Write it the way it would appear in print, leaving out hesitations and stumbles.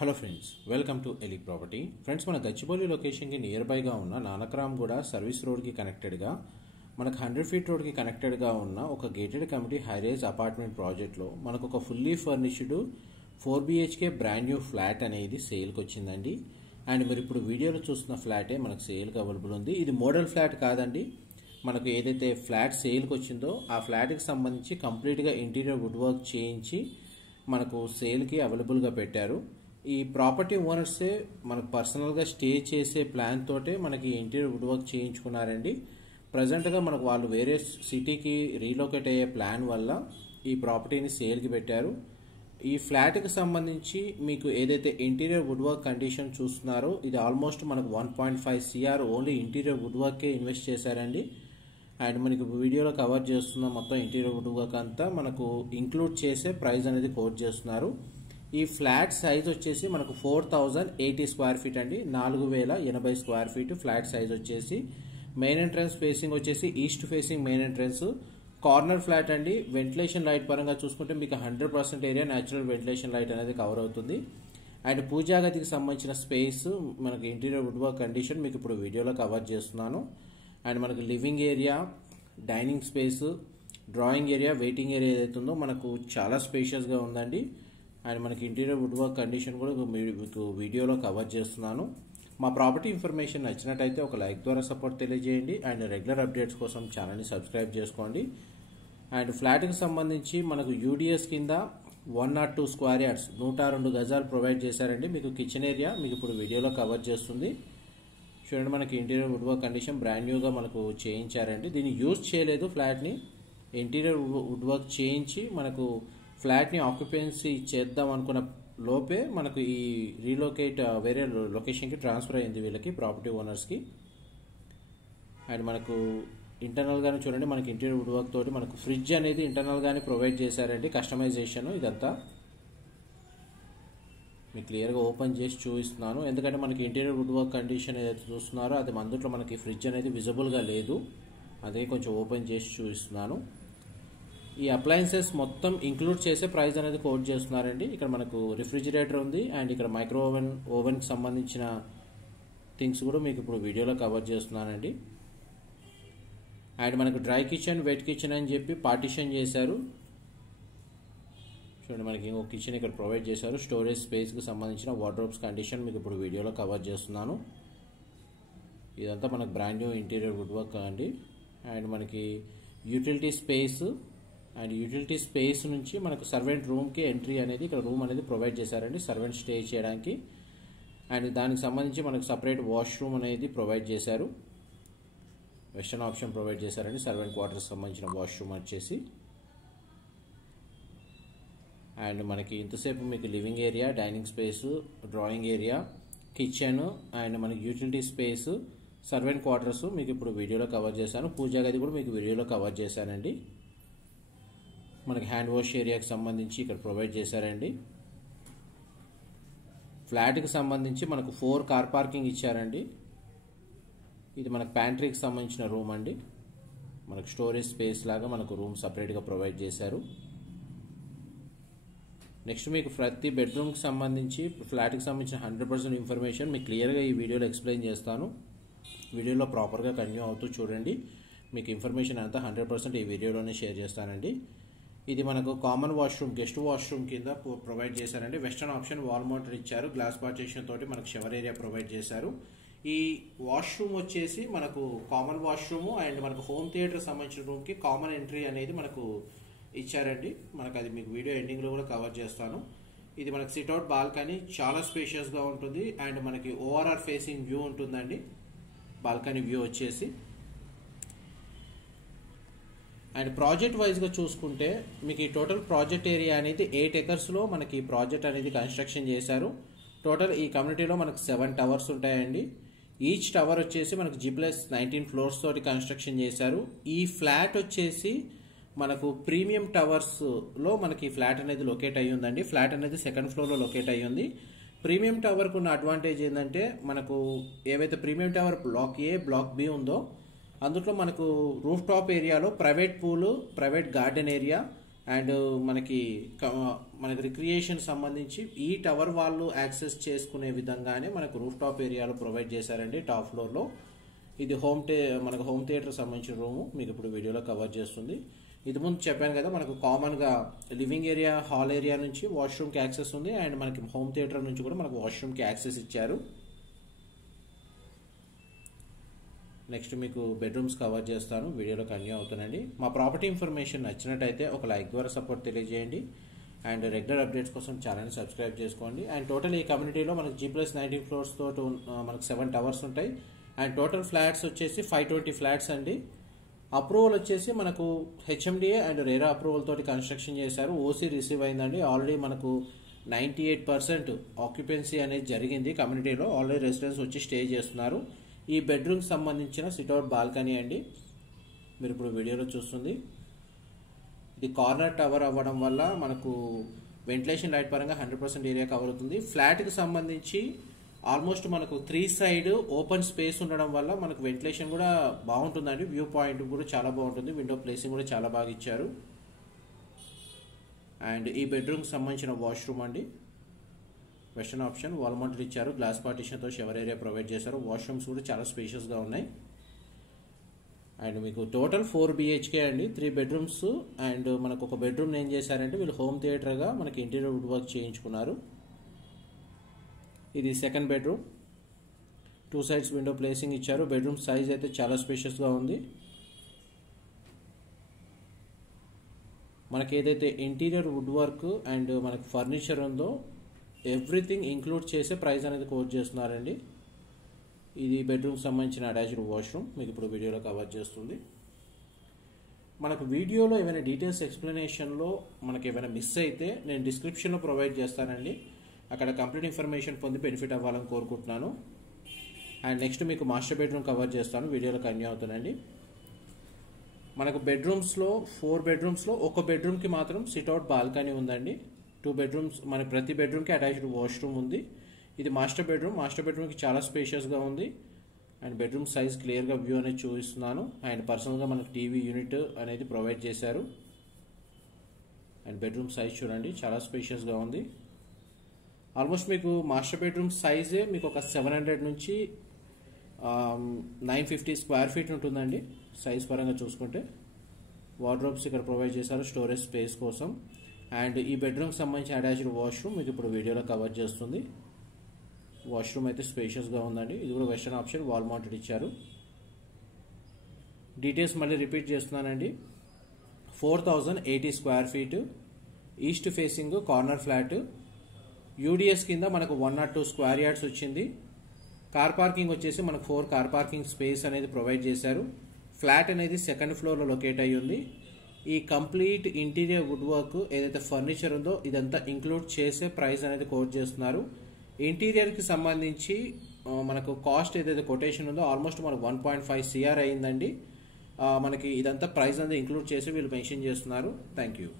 Hello friends, welcome to Eli property. Friends, మన గచ్చిబౌలి లొకేషన్కి near బైగా ఉన్న నానక్రామ్గూడ సర్వీస్ రోడ్కి కనెక్టెడ్గా మనకు 100 ఫీట్ రోడ్కి కనెక్టెడ్గా ఉన్న ఒక గేటెడ్ కమ్యూనిటీ హైరేజ్ అపార్ట్మెంట్ ప్రాజెక్ట్లో మనకు ఒక fully furnished 4 BHK brand new flat అనేది సేల్కి వచ్చిందండి. అండ్ మీరు ఇప్పుడు వీడియోలో చూస్తున్న ఫ్లాటే మనకు సేల్కి అవైలబుల్ ఉంది. ఇది మోడల్ ఫ్లాట్ కాదండి. మనకు ఏదైతే ఫ్లాట్ సేల్కి వచ్చిందో ఆ ఫ్లాట్కి సంబంధించి కంప్లీట్గా ఇంటీరియర్ వుడ్ వర్క్ చేయించి మనకు సేల్కి అవైలబుల్గా పెట్టారు. ఈ ప్రాపర్టీ ఓనర్సే మనకు పర్సనల్గా స్టే చేసే ప్లాన్ తోటే మనకి ఇంటీరియర్ వుడ్ వర్క్ చేయించుకున్నారండి. ప్రజెంట్గా మనకు వాళ్ళు వేరే సిటీకి రీలొకేట్ అయ్యే ప్లాన్ వల్ల ఈ ప్రాపర్టీని సేల్కి పెట్టారు. ఈ ఫ్లాట్కి సంబంధించి మీకు ఏదైతే ఇంటీరియర్ వుడ్ వర్క్ కండిషన్ చూస్తున్నారో ఇది ఆల్మోస్ట్ మనకు 1.5 CR ఓన్లీ ఇంటీరియర్ వుడ్ వర్కే ఇన్వెస్ట్ చేశారండి. అండ్ మనకి వీడియోలో కవర్ చేస్తున్న మొత్తం ఇంటీరియర్ వుడ్ వర్క్ అంతా మనకు ఇంక్లూడ్ చేసే ప్రైస్ అనేది కోట్ చేస్తున్నారు. ఈ ఫ్లాట్ సైజ్ వచ్చేసి మనకు 4080 స్క్వేర్ ఫీట్ అండి. 4080 స్క్వేర్ ఫీట్ ఫ్లాట్ సైజ్ వచ్చేసి. మెయిన్ ఎంట్రన్స్ ఫేసింగ్ వచ్చేసి east facing main entrance. Corner flat అండి. వెంటిలేషన్ లైట్ పరంగా చూసుకుంటే మీకు 100% ఏరియా న్యాచురల్ వెంటిలేషన్ లైట్ అనేది కవర్ అవుతుంది. అండ్ పూజా గదికి సంబంధించిన స్పేస్ మనకి ఇంటీరియర్ వుడ్ వర్క్ కండిషన్ మీకు ఇప్పుడు వీడియోలో కవర్ చేస్తున్నాను. అండ్ మనకి living area, dining space, drawing area, waiting area ఏదైతే ఉందో మనకు చాలా స్పేషియస్గా ఉందండి. అండ్ మనకి ఇంటీరియర్ వుడ్ వర్క్ కండిషన్ కూడా మీకు వీడియోలో కవర్ చేస్తున్నాను. మా ప్రాపర్టీ ఇన్ఫర్మేషన్ నచ్చినట్టయితే ఒక లైక్ ద్వారా సపోర్ట్ తెలియజేయండి. అండ్ రెగ్యులర్ అప్డేట్స్ కోసం ఛానల్ని సబ్స్క్రైబ్ చేసుకోండి. అండ్ ఫ్లాట్కి సంబంధించి మనకు UDS కింద 102 స్క్వేర్ యార్డ్స్ 102 గజాలు ప్రొవైడ్ చేశారండి. మీకు కిచెన్ ఏరియా మీకు ఇప్పుడు వీడియోలో కవర్ చేస్తుంది. చూడండి, మనకి interior wood work condition brand న్యూగా మనకు చేయించారండి. దీన్ని యూజ్ చేయలేదు ఫ్లాట్ని. ఇంటీరియర్ వుడ్ వర్క్ చేయించి మనకు ఫ్లాట్ని ఆక్యుపెన్సీ చేద్దాం అనుకున్న లోపే మనకు ఈ రీలొకేట్ వేరే లొకేషన్కి ట్రాన్స్ఫర్ అయింది వీళ్ళకి, ప్రాపర్టీ ఓనర్స్కి. అండ్ మనకు ఇంటర్నల్గానే చూడండి, మనకి ఇంటీరియర్ వుడ్ వర్క్ తోటి మనకు ఫ్రిడ్జ్ అనేది ఇంటర్నల్గానే ప్రొవైడ్ చేశారండి. కస్టమైజేషన్ ఇదంతా మీకు క్లియర్గా ఓపెన్ చేసి చూపిస్తున్నాను. ఎందుకంటే మనకి ఇంటీరియర్ వుడ్ వర్క్ కండిషన్ ఏదైతే చూస్తున్నారో అది అందులో మనకి ఫ్రిడ్జ్ అనేది విజిబుల్గా లేదు. అదే కొంచెం ఓపెన్ చేసి చూపిస్తున్నాను. ఈ అప్లయన్సెస్ మొత్తం ఇంక్లూడ్ చేసే ప్రైస్ అనేది కోట్ చేస్తున్నారండి. ఇక్కడ మనకు రిఫ్రిజిరేటర్ ఉంది. అండ్ ఇక్కడ మైక్రో ఓవెన్కి సంబంధించిన థింగ్స్ కూడా మీకు ఇప్పుడు వీడియోలో కవర్ చేస్తున్నానండి. అండ్ మనకు డ్రై కిచెన్, వెట్ కిచెన్ అని చెప్పి పార్టిషన్ చేశారు. చూడండి, మనకి ఇంకొక కిచెన్ ఇక్కడ ప్రొవైడ్ చేశారు. స్టోరేజ్ స్పేస్కి సంబంధించిన వార్డ్రోబ్స్ కండిషన్ మీకు ఇప్పుడు వీడియోలో కవర్ చేస్తున్నాను. ఇదంతా మనకు brand new interior wood work అండి. అండ్ మనకి utility space, and utility space నుంచి మనకు సర్వెంట్ రూమ్కి ఎంట్రీ అనేది ఇక్కడ రూమ్ అనేది ప్రొవైడ్ చేశారండి సర్వెంట్ స్టే చేయడానికి. అండ్ దానికి సంబంధించి మనకు సపరేట్ వాష్రూమ్ అనేది ప్రొవైడ్ చేశారు. వెస్టర్న్ ఆప్షన్ ప్రొవైడ్ చేశారండి. సర్వెంట్ క్వార్టర్స్ సంబంధించిన వాష్రూమ్ వచ్చేసి. అండ్ మనకి ఇంతసేపు మీకు living area, dining space, drawing area, kitchen, and మనకి యూటిలిటీ స్పేస్, సర్వెంట్ క్వార్టర్స్ మీకు ఇప్పుడు వీడియోలో కవర్ చేశాను. పూజా గది కూడా మీకు వీడియోలో కవర్ చేశానండి. మనకి హ్యాండ్ వాష్ ఏరియాకి సంబంధించి ఇక్కడ ప్రొవైడ్ చేశారండి. ఫ్లాట్కి సంబంధించి మనకు 4 కార్ పార్కింగ్ ఇచ్చారండి. ఇది మనకు ప్యాంట్రీకి సంబంధించిన రూమ్ అండి. మనకు స్టోరేజ్ స్పేస్ లాగా మనకు రూమ్ సపరేట్గా ప్రొవైడ్ చేశారు. నెక్స్ట్ మీకు ప్రతి బెడ్రూమ్కి సంబంధించి ఫ్లాట్కి సంబంధించిన 100% ఇన్ఫర్మేషన్ మీకు క్లియర్గా ఈ వీడియోలో ఎక్స్ప్లెయిన్ చేస్తాను. వీడియోలో ప్రాపర్గా కంటిన్యూ అవుతూ చూడండి. మీకు ఇన్ఫర్మేషన్ అంతా 100% ఈ వీడియోలోనే షేర్ చేస్తానండి. ఇది మనకు కామన్ వాష్రూమ్, గెస్ట్ వాష్రూమ్ కింద ప్రొవైడ్ చేశారండి. వెస్టర్న్ ఆప్షన్ వాల్ మౌంటర్ ఇచ్చారు. గ్లాస్ పార్టిషన్ తోటి మనకు షవర్ ఏరియా ప్రొవైడ్ చేశారు. ఈ వాష్రూమ్ వచ్చేసి మనకు కామన్ వాష్రూమ్ అండ్ మనకు హోమ్ థియేటర్ సంబంధించిన రూమ్కి కామన్ ఎంట్రీ అనేది మనకు ఇచ్చారండి. మనకు అది మీకు వీడియో ఎండింగ్లో కూడా కవర్ చేస్తాను. ఇది మనకు సిట్అవుట్ బాల్కనీ, చాలా స్పేషియస్గా ఉంటుంది. అండ్ మనకి ORR ఫేసింగ్ వ్యూ ఉంటుందండి. బాల్కనీ వ్యూ వచ్చేసి. అండ్ ప్రాజెక్ట్ వైజ్గా చూసుకుంటే మీకు ఈ టోటల్ ప్రాజెక్ట్ ఏరియా అనేది 8 acresలో మనకి ప్రాజెక్ట్ అనేది కన్స్ట్రక్షన్ చేశారు. టోటల్ ఈ కమ్యూనిటీలో మనకు 7 టవర్స్ ఉంటాయండి. ఈచ్ టవర్ వచ్చేసి మనకు G+19 ఫ్లోర్స్ తోటి కన్స్ట్రక్షన్ చేశారు. ఈ ఫ్లాట్ వచ్చేసి మనకు ప్రీమియం టవర్స్లో మనకి ఫ్లాట్ అనేది లొకేట్ అయ్యి ఉందండి. ఫ్లాట్ అనేది 2nd ఫ్లోర్లో లొకేట్ అయ్యి ఉంది. ప్రీమియం టవర్కు ఉన్న అడ్వాంటేజ్ ఏంటంటే మనకు ఏవైతే premium tower block A, block B ఉందో అందులో మనకు రూఫ్ టాప్ ఏరియాలో private pool, private garden area and మనకి రిక్రియేషన్ సంబంధించి ఈ టవర్ వాళ్ళు యాక్సెస్ చేసుకునే విధంగానే మనకు రూఫ్ టాప్ ఏరియాలో ప్రొవైడ్ చేశారండి. టాప్ ఫ్లోర్లో ఇది మనకు హోమ్ థియేటర్ సంబంధించిన రూము మీకు ఇప్పుడు వీడియోలో కవర్ చేస్తుంది. ఇది ముందు చెప్పాను కదా, మనకు కామన్గా లివింగ్ ఏరియా, హాల్ ఏరియా నుంచి వాష్రూమ్కి యాక్సెస్ ఉంది. అండ్ మనకి హోమ్ థియేటర్ నుంచి కూడా మనకు వాష్రూమ్కి యాక్సెస్ ఇచ్చారు. నెక్స్ట్ మీకు బెడ్రూమ్స్ కవర్ చేస్తాను, వీడియోలో కంటిన్యూ అవుతానండి. మా ప్రాపర్టీ ఇన్ఫర్మేషన్ నచ్చినట్టయితే ఒక లైక్ ద్వారా సపోర్ట్ తెలియజేయండి. అండ్ రెగ్యులర్ అప్డేట్స్ కోసం ఛానల్ని సబ్స్క్రైబ్ చేసుకోండి. అండ్ టోటల్ ఈ కమ్యూనిటీలో మనకి G+19 ఫ్లోర్స్ తోటి మనకు 7 టవర్స్ ఉంటాయి. అండ్ టోటల్ ఫ్లాట్స్ వచ్చేసి 520 ఫ్లాట్స్ అండి. అప్రూవల్ వచ్చేసి మనకు HMDA అండ్ రేరా అప్రూవల్ తోటి కన్స్ట్రక్షన్ చేశారు. ఓసీ రిసీవ్ అయిందండి. ఆల్రెడీ మనకు 98% ఆక్యుపెన్సీ అనేది జరిగింది. కమ్యూనిటీలో ఆల్రెడీ రెసిడెంట్స్ వచ్చి స్టే చేస్తున్నారు. ఈ బెడ్రూమ్కి సంబంధించిన సిట్అవుట్ బాల్కనీ అండి, మీరు ఇప్పుడు వీడియోలో చూస్తుంది. ఇది కార్నర్ టవర్ అవ్వడం వల్ల మనకు వెంటిలేషన్ లైట్ పరంగా 100% ఏరియా కవర్ అవుతుంది. ఫ్లాట్కి సంబంధించి ఆల్మోస్ట్ మనకు 3 సైడ్ ఓపెన్ స్పేస్ ఉండడం వల్ల మనకు వెంటిలేషన్ కూడా బాగుంటుందండి. వ్యూ పాయింట్ కూడా చాలా బాగుంటుంది. విండో ప్లేసింగ్ కూడా చాలా బాగా ఇచ్చారు. అండ్ ఈ బెడ్రూమ్కి సంబంధించిన వాష్రూమ్ అండి, వెస్టర్న్ ఆప్షన్ వాల్ మౌంటెడ్ ఇచ్చారు. గ్లాస్ పార్టిషన్తో షవర్ ఏరియా ప్రొవైడ్ చేశారు. వాష్రూమ్స్ కూడా చాలా స్పేషియస్గా ఉన్నాయి. అండ్ మీకు టోటల్ 4 BHK అండి, 3 బెడ్రూమ్స్. అండ్ మనకు ఒక బెడ్రూమ్ ఏం చేశారంటే వీళ్ళు హోమ్ థియేటర్గా మనకి ఇంటీరియర్ వుడ్ వర్క్ చేయించుకున్నారు. ఇది second bedroom, 2 sides window placing ఇచ్చారు. బెడ్రూమ్ సైజ్ అయితే చాలా స్పేషియస్గా ఉంది. మనకి ఏదైతే ఇంటీరియర్ వుడ్ వర్క్ అండ్ మనకి ఫర్నిచర్ ఉందో ఎవ్రీథింగ్ ఇంక్లూడ్ చేసే ప్రైస్ అనేది కోట్ చేస్తున్నారండి. ఇది బెడ్రూమ్కి సంబంధించిన అటాచ్డ్ వాష్రూమ్ మీకు ఇప్పుడు వీడియోలో కవర్ చేస్తుంది. మనకు వీడియోలో ఏమైనా డీటెయిల్స్ ఎక్స్ప్లెనేషన్లో మనకి ఏమైనా మిస్ అయితే నేను డిస్క్రిప్షన్లో ప్రొవైడ్ చేస్తానండి. అక్కడ కంప్లీట్ ఇన్ఫర్మేషన్ పొంది బెనిఫిట్ అవ్వాలని కోరుకుంటున్నాను. అండ్ నెక్స్ట్ మీకు మాస్టర్ బెడ్రూమ్ కవర్ చేస్తాను, వీడియోలో కంటిన్యూ అవుతానండి. మనకు బెడ్రూమ్స్లో 4 బెడ్రూమ్స్లో ఒక బెడ్రూమ్కి మాత్రం సిట్అవుట్ బాల్కనీ ఉందండి. 2 బెడ్రూమ్స్ మనకి ప్రతి బెడ్రూమ్కి అటాచ్డ్ వాష్రూమ్ ఉంది. ఇది మాస్టర్ బెడ్రూమ్. మాస్టర్ బెడ్రూమ్కి చాలా స్పేషియస్గా ఉంది. అండ్ బెడ్రూమ్ సైజ్ క్లియర్గా వ్యూ అనేది చూపిస్తున్నాను. అండ్ పర్సనల్గా మనకు టీవీ యూనిట్ అనేది ప్రొవైడ్ చేశారు. అండ్ బెడ్రూమ్ సైజ్ చూడండి, చాలా స్పేషియస్గా ఉంది. ఆల్మోస్ట్ మీకు మాస్టర్ బెడ్రూమ్ సైజే మీకు ఒక 700 నుంచి 950 స్క్వేర్ ఫీట్ ఉంటుందండి సైజ్ పరంగా చూసుకుంటే. వార్డ్రోబ్స్ ఇక్కడ ప్రొవైడ్ చేశారు స్టోరేజ్ స్పేస్ కోసం. అండ్ ఈ బెడ్రూమ్కి సంబంధించిన అటాచ్డ్ వాష్రూమ్ మీకు ఇప్పుడు వీడియోలో కవర్ చేస్తుంది. వాష్రూమ్ అయితే స్పేషియస్గా ఉందండి. ఇది కూడా వెస్టర్న్ ఆప్షన్ వాల్ మౌంటెడ్ ఇచ్చారు. డీటెయిల్స్ మళ్ళీ రిపీట్ చేస్తున్నానండి. 4080 square feet, east facing corner flat. UDS కింద మనకు 102 స్క్వేర్ యార్డ్స్ వచ్చింది. కార్ పార్కింగ్ వచ్చేసి మనకు 4 కార్ పార్కింగ్ స్పేస్ అనేది ప్రొవైడ్ చేశారు. ఫ్లాట్ అనేది సెకండ్ ఫ్లోర్లో లొకేట్ అయ్యి ఉంది. ఈ కంప్లీట్ ఇంటీరియర్ వుడ్ వర్క్ ఏదైతే ఫర్నిచర్ ఉందో ఇదంతా ఇంక్లూడ్ చేసే ప్రైస్ అనేది కోట్ చేస్తున్నారు. ఇంటీరియర్కి సంబంధించి మనకు కాస్ట్ ఏదైతే కొటేషన్ ఉందో ఆల్మోస్ట్ మనకు 1.5 CR అయిందండి. మనకి ఇదంతా ప్రైస్ అనేది ఇంక్లూడ్ చేసి వీళ్ళు మెన్షన్ చేస్తున్నారు. Thank you.